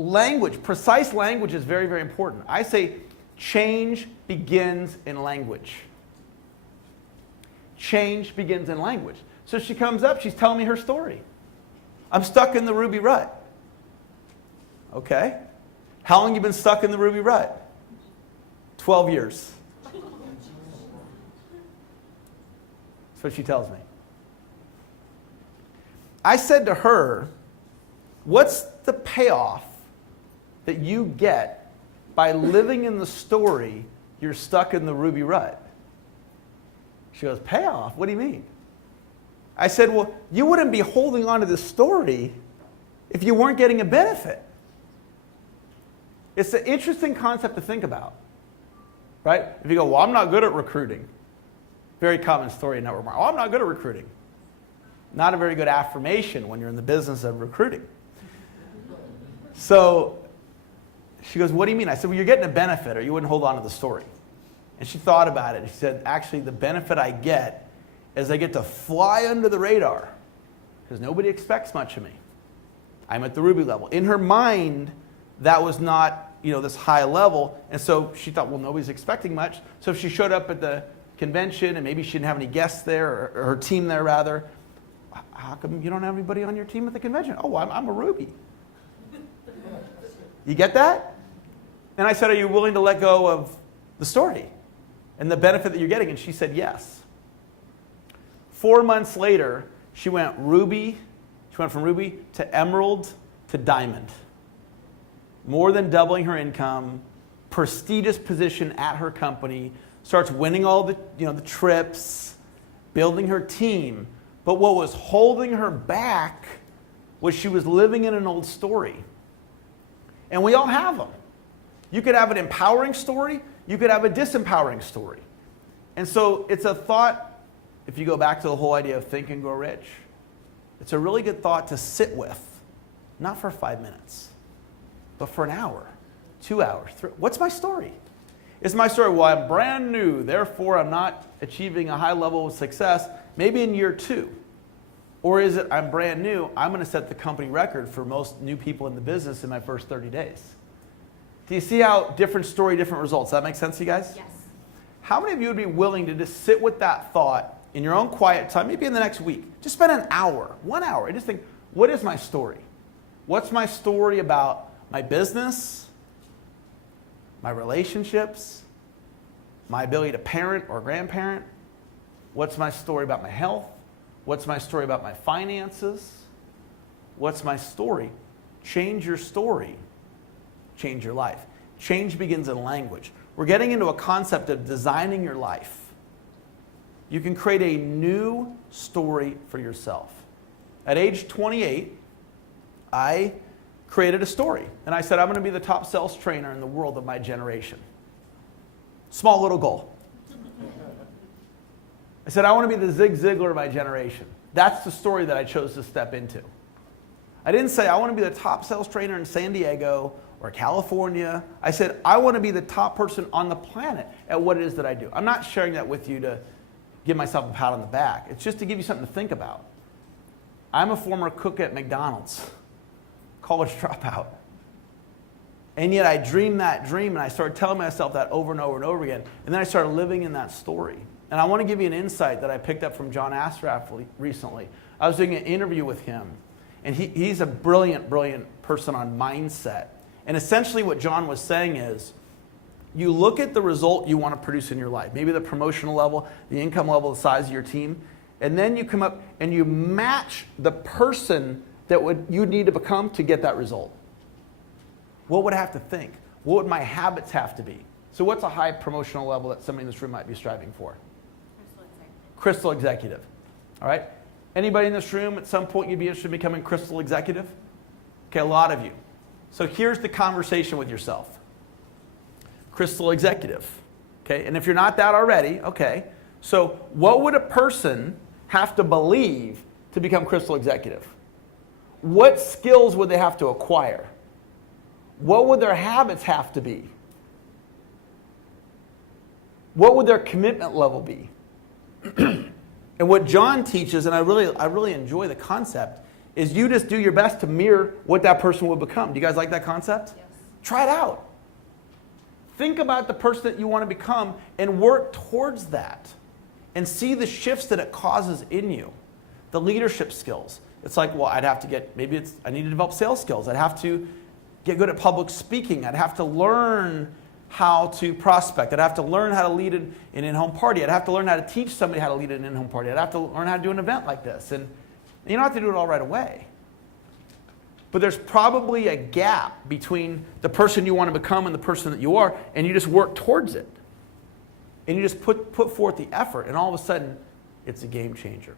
language, precise language is very, very important. I say change begins in language. Change begins in language. So she comes up, she's telling me her story. I'm stuck in the ruby rut. Okay. How long have you been stuck in the ruby rut? 12 years. That's what she tells me. I said to her, what's the payoff that you get by living in the story you're stuck in the ruby rut? She goes, payoff? What do you mean? I said, well, you wouldn't be holding on to this story if you weren't getting a benefit. It's an interesting concept to think about, right? If you go, well, I'm not good at recruiting. Very common story in network marketing. Oh, I'm not good at recruiting. Not a very good affirmation when you're in the business of recruiting. So she goes, what do you mean? I said, well, you're getting a benefit or you wouldn't hold on to the story. And she thought about it. She said, actually, the benefit I get is I get to fly under the radar because nobody expects much of me. I'm at the ruby level. In her mind, that was not, this high level. And so she thought, well, nobody's expecting much. So if she showed up at the convention and maybe she didn't have any guests there, or her team there rather, how come you don't have anybody on your team at the convention? Oh, I'm a Ruby. You get that? And I said, are you willing to let go of the story and the benefit that you're getting? And she said yes. 4 months later, she went from Ruby to Emerald to Diamond. More than doubling her income, prestigious position at her company, starts winning all the, the trips, building her team. But what was holding her back was she was living in an old story. And we all have them. You could have an empowering story. You could have a disempowering story. And so it's a thought, if you go back to the whole idea of Think and Grow Rich, it's a really good thought to sit with, not for 5 minutes, but for an hour, 2 hours. What's my story? Is my story, well, I'm brand new, therefore I'm not achieving a high level of success, maybe in year 2? Or is it, I'm brand new, I'm going to set the company record for most new people in the business in my first 30 days? Do you see how different story, different results? Does that make sense to you guys? Yes. How many of you would be willing to just sit with that thought in your own quiet time, maybe in the next week? Just spend an hour, 1 hour, and just think, what is my story? What's my story about my business, my relationships, my ability to parent or grandparent? What's my story about my health? What's my story about my finances? What's my story? Change your story. Change your life. Change begins in language. We're getting into a concept of designing your life. You can create a new story for yourself. At age 28, I created a story. And I said, I'm going to be the top sales trainer in the world of my generation. Small little goal. I said, I want to be the Zig Ziglar of my generation. That's the story that I chose to step into. I didn't say, I want to be the top sales trainer in San Diego or California. I said, I want to be the top person on the planet at what it is that I do. I'm not sharing that with you to give myself a pat on the back. It's just to give you something to think about. I'm a former cook at McDonald's, college dropout. And yet I dreamed that dream, and I started telling myself that over and over and over again. And then I started living in that story. And I want to give you an insight that I picked up from John Asraf recently. I was doing an interview with him, and he's a brilliant, brilliant person on mindset. And essentially what John was saying is, you look at the result you want to produce in your life, maybe the promotional level, the income level, the size of your team, and then you come up and you match the person that you need to become to get that result. What would I have to think? What would my habits have to be? So what's a high promotional level that somebody in this room might be striving for? Crystal executive. All right? Anybody in this room at some point you'd be interested in becoming crystal executive? Okay, a lot of you. So here's the conversation with yourself. Crystal executive. Okay, and if you're not that already, okay. So what would a person have to believe to become crystal executive? What skills would they have to acquire? What would their habits have to be? What would their commitment level be? And what John teaches, and I really enjoy the concept, is you just do your best to mirror what that person will become. Do you guys like that concept? Yes. Try it out. Think about the person that you want to become and work towards that. And see the shifts that it causes in you. The leadership skills. It's like, well, I'd have to get, I need to develop sales skills. I'd have to get good at public speaking. I'd have to learn how to prospect. I'd have to learn how to lead an in-home party. I'd have to learn how to teach somebody how to lead an in-home party. I'd have to learn how to do an event like this. And you don't have to do it all right away. But there's probably a gap between the person you want to become and the person that you are, and you just work towards it. And you just put forth the effort, and all of a sudden, it's a game changer.